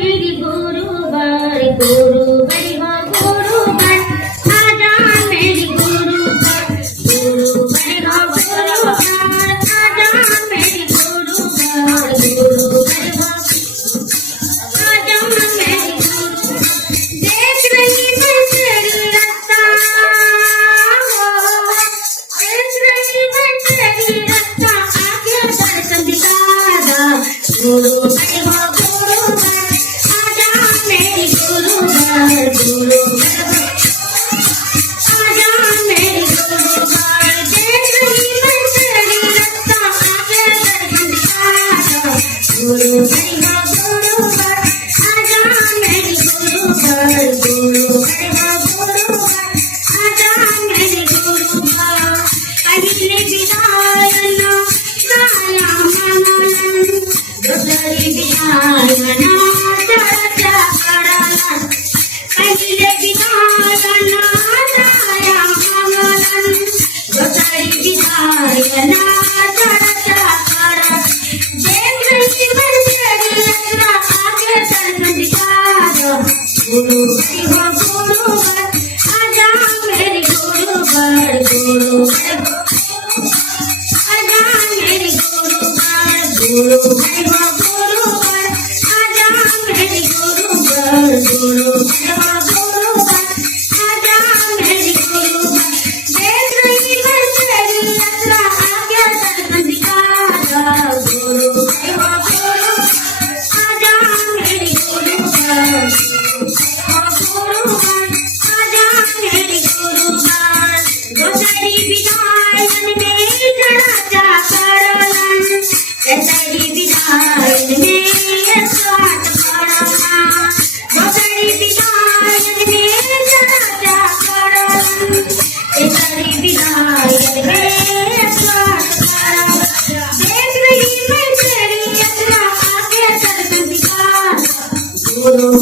मेरी गुरुवार गुरुवार हो गुरुवार आजा मेरी गुरुवार गुरुवार हो गुरुवार आजा मेरी गुरुवार गुरुवार हो आजा मेरी गुरुवार देख रही मैं तेरी रास्ता देख रही मैं तेरी रास्ता आगे दर्शन दिखा गुरुवार हो गुरुवार आजा मेरी गुरुवार गुरुवार आजा मेरी गुरुवार देख रही मैं तेरी रास्ता आगे दर्शन दिखा गुरुवार हो गुरुवार आजा मेरी गुरुवार गुरुवार हो गुरुवार आजा मेरी गुरुवार पहिले विदायना माया मनन दुसरी विदायना चर्चा कराला पहिले विदायना माया मनन दुसरी विदायना चर्चा करा देख रही मैं तेरी रचना आगे दर्शन दिखा गुरुवार हो गुरुवार आजा मेरी गुरुवार गुरुवार आजा मेरी गुरुवार गुरुवार हो गुरुवार आजा मेरी गुरुवार गुरुवार हो गुरुवार आजा मेरी गुरुवार देख रही मैं तेरी रचना आगे दर्शन दिखा गुरुवार हो गुरुवार आजा मेरी गुरुवार गुरुवार आजा मेरी गुरुवार गोसाई विदायन में चढ़ाचा करलन गोसाई विदायन में स्वाट करना गोसाई विदायन में चढ़ाचा करलन गोसाई विदायन में स्वाट करना देख रही मैं तेरी रचना आगे दर्शन दिखा गुरु